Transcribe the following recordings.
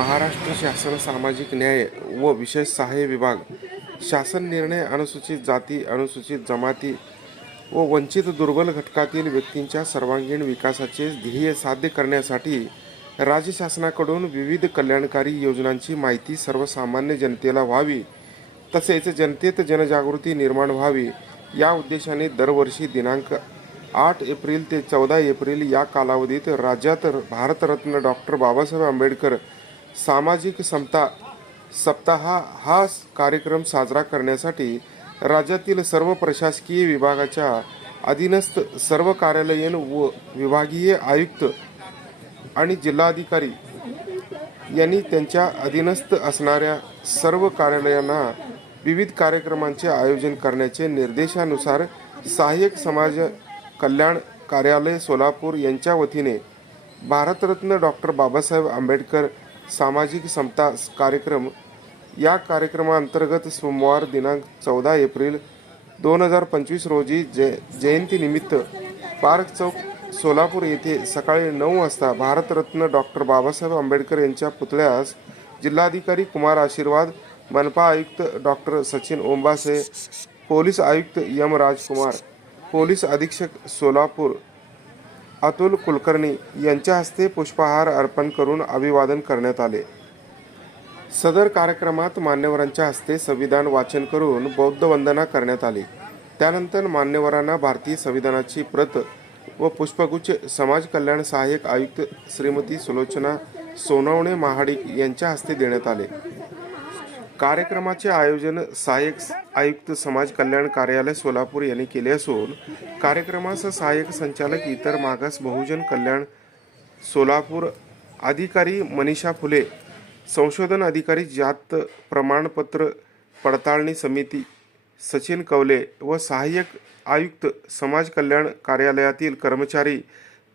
महाराष्ट्र शासन सामाजिक न्याय व विशेष सहाय्य विभाग शासन निर्णय अनुसूचित जाती अनुसूचित जमाती व वंचित दुर्बल घटकातील व्यक्तींच्या सर्वांगीण विकासाचे ध्येय साध्य करण्यासाठी राज्य शासनाकडून विविध कल्याणकारी योजनांची माहिती सर्वसामान्य जनतेला व्हावी तसेच जनतेत जनजागृती निर्माण व्हावी या उद्देशाने दरवर्षी दिनांक आठ एप्रिल ते चौदा एप्रिल या कालावधीत राज्यात भारतरत्न डॉक्टर बाबासाहेब आंबेडकर सामाजिक समता सप्ताह हा कार्यक्रम साजरा करण्यासाठी राज्यातील सर्व प्रशासकीय विभागाच्या अधीनस्थ सर्व कार्यालयीन व विभागीय आयुक्त आणि जिल्हाधिकारी यांनी त्यांच्या अधीनस्थ असणाऱ्या सर्व कार्यालयांना विविध कार्यक्रमांचे आयोजन करण्याचे निर्देशानुसार सहाय्यक समाज कल्याण कार्यालय सोलापूर यांच्या वतीने भारतरत्न डॉक्टर बाबासाहेब आंबेडकर सामाजिक समता कार्यक्रम या कार्यक्रमाअंतर्गत सोमवार दिनांक चौदा एप्रिल दोन हजार पंचवीस रोजी जय जयंतीनिमित्त पार्क चौक सोलापूर येथे सकाळी नऊ वाजता भारतरत्न डॉक्टर बाबासाहेब आंबेडकर यांच्या पुतळ्यास जिल्हाधिकारी कुमार आशीर्वाद मनपा आयुक्त डॉक्टर सचिन ओंबासे पोलीस आयुक्त यम राजकुमार पोलीस अधीक्षक सोलापूर अतुल कुलकर्णी यांच्या हस्ते पुष्पहार अर्पण करून अभिवादन करण्यात आले. सदर कार्यक्रमात मान्यवरांच्या हस्ते संविधान वाचन करून बौद्ध वंदना करण्यात आली. त्यानंतर मान्यवरांना भारतीय संविधानाची प्रत व पुष्पगुच्छ समाज कल्याण सहाय्यक आयुक्त श्रीमती सुलोचना सोनवणे महाडिक यांच्या हस्ते देण्यात आले. कार्यक्रमाचे आयोजन सहाय्यक आयुक्त समाज कल्याण कार्यालय सोलापूर यांनी केले असून कार्यक्रमास सहाय्यक संचालक इतर मागास बहुजन कल्याण सोलापूर अधिकारी मनीषा फुले संशोधन अधिकारी जात प्रमाणपत्र पडताळणी समिती सचिन कवले व सहाय्यक आयुक्त समाज कल्याण कार्यालयातील कर्मचारी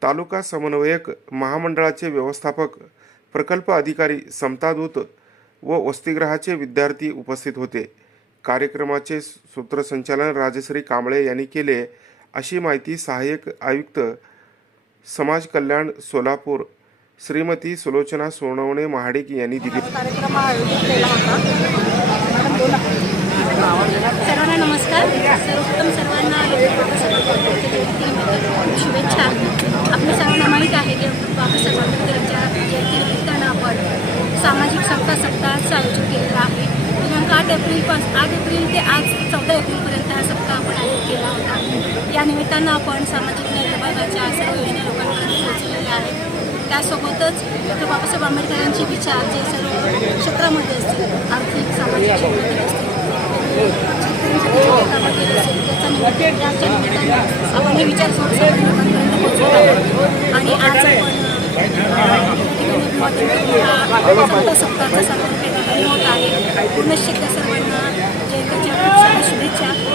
तालुका समन्वयक महामंडळाचे व्यवस्थापक प्रकल्प अधिकारी समतादूत व वसतिगृहाचे विद्यार्थी उपस्थित होते. कार्यक्रमाचे सूत्रसंचालन राजश्री कांबळे यांनी केले. अशी माहिती सहाय्यक आयुक्त समाज कल्याण सोलापूर श्रीमती सुलोचना सोनवणे महाडिक यांनी दिली. कार्यक्रम आयोजित केला होता सर्वांना नमस्कार. सर्वप्रथम सर्वांना शुभेच्छा. आपल्या सर्वांना माहीत आहे की बाबासाहेब आंबेडकरांच्या जयंतीनिमित्तानं आपण सामाजिक सप्ताह सप्ताहाचं आयोजन केलेलं आहे. दिनांक आठ एप्रिलपासून आठ एप्रिल ते आज चौदा एप्रिलपर्यंत हा सप्ताह आपण आयोजित केला होता. या निमित्तानं आपण सामाजिक न्याय विभागाच्या सर्व योजना लोकांपर्यंत पोहोचलेल्या आहेत त्यासोबतच डॉक्टर बाबासाहेब आंबेडकरांचे विचार जे सर्व क्षेत्रामध्ये असतील आर्थिक सामाजिक क्षेत्रामध्ये असतील त्याच्या निमित्तानं आपण हे विचार सर्वसामान्य लोकांपर्यंत पोहोचवत आहोत. आणि आज आपण समता सप्ताहाचा साजरा होत आहे. पूर्ण सर्वांना जयंतीच्या खूप साऱ्या शुभेच्छा.